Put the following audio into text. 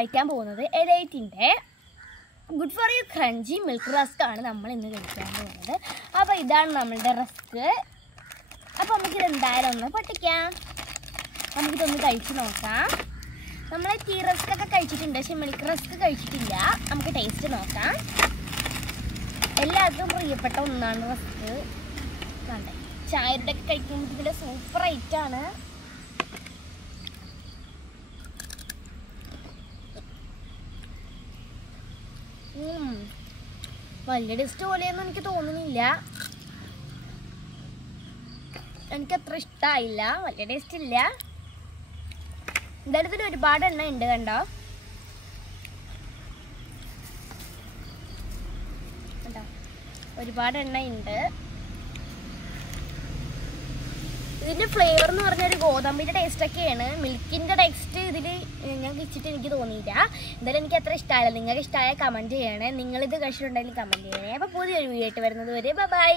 കഴിക്കാൻ പോകുന്നത് എലൈറ്റിൻ്റെ good for you crunchy milk rusk ആണ് നമ്മൾ ഇന്ന് കഴിക്കാൻ പോകുന്നത്. അപ്പോൾ ഇതാണ് നമ്മളുടെ റസ്ക്. അപ്പോൾ നമുക്കിത് എന്തായാലും ഒന്ന് പൊട്ടിക്കാം. നമുക്കിതൊന്ന് കഴിച്ച് നോക്കാം. നമ്മൾ ടീ റസ്ക് ഒക്കെ കഴിച്ചിട്ടുണ്ട്, പക്ഷേ മിൽക്ക് റസ്ക് കഴിച്ചിട്ടില്ല. നമുക്ക് ടേസ്റ്റ് നോക്കാം. എല്ലാവർക്കും പ്രിയപ്പെട്ട ഒന്നാണ് റസ്ക്. കണ്ടേ, ചായയുടെ ഒക്കെ കഴിക്കുമ്പോൾ ഇതിൽ സൂപ്പർ ഐറ്റാണ്. വലിയ ടേസ്റ്റ് പോലെയൊന്നും എനിക്ക് തോന്നുന്നില്ല. എനിക്കത്ര ഇഷ്ടമായില്ല, വലിയ ടേസ്റ്റ് ഇല്ല. എന്തായാലും ഇതിൽ ഒരുപാട് എണ്ണ ഉണ്ട്, കണ്ടോ. ഒരുപാട് എണ്ണ ഉണ്ട്. ഇതിൻ്റെ ഫ്ലേവർ എന്ന് പറഞ്ഞൊരു ഗോതമ്പിൻ്റെ ടേസ്റ്റൊക്കെയാണ്. മിൽക്കിൻ്റെ ടേസ്റ്റ് ഇതിൽ ഞാൻ കഴിച്ചിട്ട് എനിക്ക് തോന്നിയില്ല. എന്തായാലും എനിക്ക് അത്ര ഇഷ്ടമായില്ല. നിങ്ങൾക്ക് ഇഷ്ടമായ കമൻറ്റ് ചെയ്യണേ. നിങ്ങളിത് കഴിച്ചിട്ടുണ്ടെങ്കിൽ കമൻറ്റ് ചെയ്യണേ. അപ്പോൾ പുതിയൊരു വീഡിയോ ആയിട്ട് വരുന്നത് വരെ ബൈ.